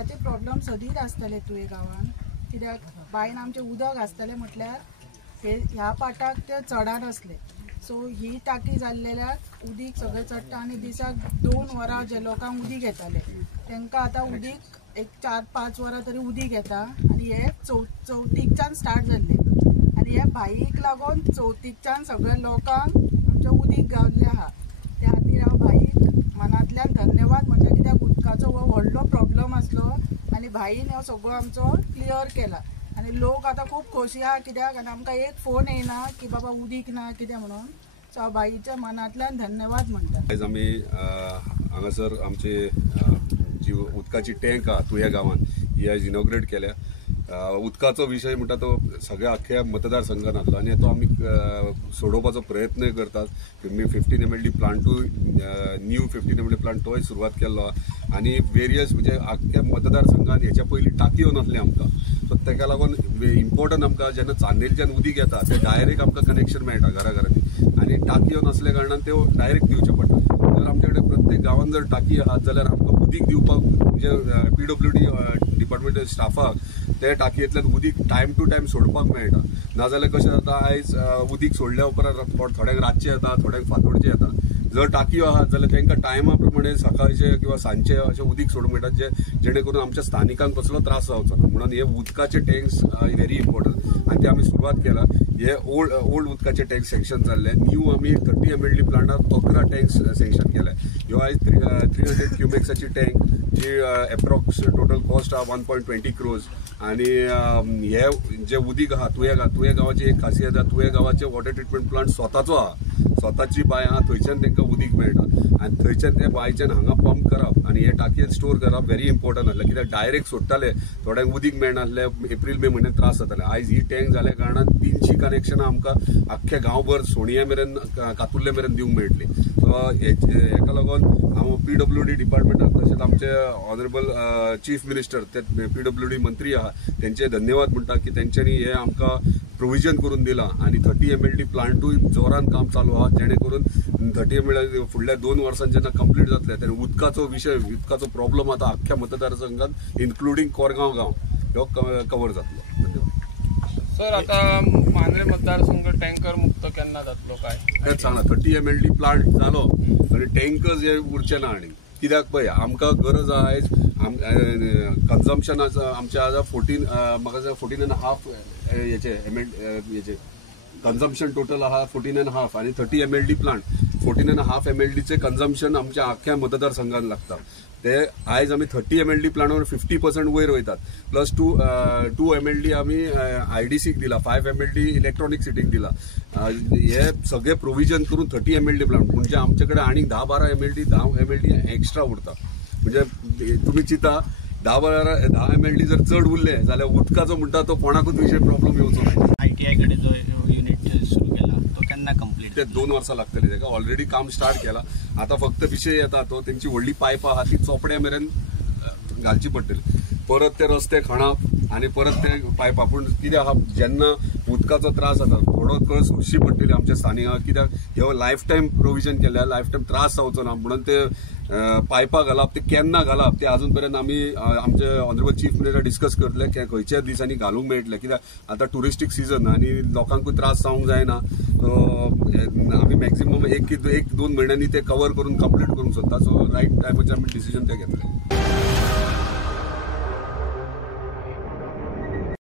उदकाचे प्रॉब्लेम सदीत आसतले तुवें गांवान, कित्याक बांयन आमचें उदक आसतलें म्हटल्यार ह्या पाटाक ते चडान आसले. सो ही टाकी जाल्ल्याक उदीक सगळें चडटा आनी दिसाक 2 वरां जे लोकांक उदीक येताले तांकां आतां उदीक एक 4-5 वरां तरी उदीक येता. आनी हे चवथीकच्यान स्टार्ट जाल्ले आनी हे बाईक लागून चवथीकच्यान सगळ्या लोकांक आमचें उदीक गावल्लें आहा. त्या खातीर हांव बाईक मनांतल्यान धन्यवाद म्हणटा, कित्याक उदकाचो हो व्हडलो प्रॉब्लम आसलो आनी भाईन हो सगळो आमचो क्लियर केला. आनी लोक आतां खूब खोशी आहा, कित्याक आनी आमकां एक फोन येयना की बाबा उदीक ना कितें म्हणून. सो हांव बाईच्या मनांतल्यान धन्यवाद म्हणटा. आयज आमी हांगासर आमचे जी उदकाची टँक आहा तुया गांवांत ही आयज इनॉग्रेट केल्या. उदकाचो विशय म्हणटा तो सगळ्या आख्या मतदारसंघान आसलो आनी तो आमी सोडोवपाचो प्रयत्न करतात. मी 15 MLD प्लांटूय न्यू 15 MLD प्लांट तोय सुरवात केल्लो आहा आनी वेरियस म्हणजे आख्या मतदारसंघान हेच्या पयलीं टाकयो नासले आमकां. सो ताका लागून इम्पॉर्टंट आमकां जेन्ना चांदेलच्यान उदीक येता ते डायरेक्ट आमकां कनेक्शन मेळटा घराघरांनी आनी टाकयो नासल्या कारणान त्यो डायरेक्ट दिवचे पडटा. जर आमचे कडेन प्रत्येक गांवांत जर टाकी आहात जाल्यार आमकां उदीक दिवपाक म्हणजे PWD डिपार्टमेंट स्टाफाक ते टाकयेंतल्यान उदीक टायम टू टायम सोडपाक मेळटा. नाजाल्यार कशें जाता आयज उदीक सोडल्या उपरांत थोड्यांक रातचें येता, थोड्यांक फांतोडचें येता. जर टाकयो आहात जाल्यार तांकां टायमा प्रमाणे सकाळचे किंवा सांजचे अशें उदीक सोडूंक मेळटा जेणे करून आमच्या स्थानिकांक कसलो त्रास जावचो ना. म्हणून हे उदकाचे टँक्स व्हेरी इम्पॉर्टंट आनी ते आमी सुरवात केला. हे ओल्ड उदकाचे टँक सँक्शन जाल्ले. न्यू आमी 30 MLD प्लांटात 11 टँक्स सँक्शन केले. ह्यो आयज 300 क्युमेक्साची टँक जी एप्रॉक्स टोटल कॉस्ट आहा 1.20 crores. आनी हे जे उदीक आहा तुया गांवाची एक खासियत आहा, तुया गांवाचे वॉटर ट्रिटमेंट प्लांट स्वताचो आहा, स्वताची बांय आहा, थंयच्यान तांकां उदीक मेळटा आनी थंयच्यान ते बांयच्यान हांगा पंप करप आनी हे टाकयेन स्टोर करप व्हेरी इम्पॉर्टंट आसलें. कित्याक डायरेक्ट सोडटाले थोड्यांक उदीक मेळनासले, एप्रील-मे म्हयन्यांत त्रास जाताले. आयज ही टँक जाल्या कारणान 300 कनेक्शनां आमकां आख्ख्या गांवभर सोणिया मेरेन कातुर्ले मेरेन दिवंक मेळटली. सो हेका लागून हांव PWD डिपार्टमेंटाक तशेंच आमचे ऑनरेबल चीफ मिनिस्टर ते PWD मंत्री आहा तेंचे धन्यवाद म्हणटा की तेंच्यांनी हे आमकां प्रोविजन करून दिला आनी 30 MLD प्लांटूय जोरान काम चालू आहा जेणे करून 30 MLD फुडल्या 2 वर्सांत जेन्ना कंप्लीट जातले तेन्ना उदकाचो विशय उदकाचो प्रॉब्लम आतां आख्ख्या मतदारसंघात इन्क्लुडींग कोरगांव गांव ह्यो कवर जातलो. धन्यवाद सर. आता मांद्रे मतदारसंघ टँकर मुक्त केन्ना जातलो काय तेच सांगला. 30 MLD प्लांट जालो आनी टँकर्स हे उरचे ना. आनी कित्याक पळय आमकां गरज आहा आयज कन्जम्पशन आमचें आसा 14.5 हेचे कन्जम्पशन टोटल आहा 14.5 आनी 30 MLD प्लांट 14.5 MLDचे कन्जम्पशन आमच्या आख्या मतदारसंघान लागता. ते आयज आमी 30 MLD प्लांटावर 50% वयर वयतात. प्लस 2 MLD आमी IDCक दिला, 5 MLD इलेक्ट्रॉनिक सिटीक दिला. हे सगळे प्रोविजन करून 30 MLD प्लांट म्हणजे आमचे कडेन आनीक 10-12 MLD एक्स्ट्रा उरता. म्हणजे तुमी चिंता 10 MLD जर चड उरले जाल्यार उदकाचो म्हणटा तो कोणाकूच विशय प्रॉब्लेम येवचो ना. ITI कडे जो युनिट सुरू केला तो केन्ना कंप्लीट? ते 2 वर्सां लागतली. ताका ऑलरेडी काम स्टार्ट केला. आता फक्त विशय येता तो तेंची व्हडली पायप आहा ती चोपड्या मेरेन घालची पडटली. परत ते रस्ते खणप आनी परत ते पायपा. पूण कितें आहा जेन्ना उदकाचो त्रास जाता थोडो कळ सोंसची पडटली आमच्या स्थानिकांक. कित्याक ह्यो लायफ टायम प्रोविजन केल्या, लायफ टायम त्रास जावचो ना म्हणून ते पायपा घालप ते केन्ना घालप ते अजून पर्यंत आमी आमचे ऑनरेबल चीफ मिनिस्टर डिस्कस करतले की खंयच्या दिसांनी घालूंक मेळटले. कित्याक आतां टुरिस्टीक सीजन आनी लोकांकूय त्रास जावंक जायना. सो आमी मॅक्झिमम 1-2 म्हयन्यांनी ते कवर करून कंप्लीट करूंक सोदता. सो रायट टायमाचेर आमी डिसिजन ते घेतले.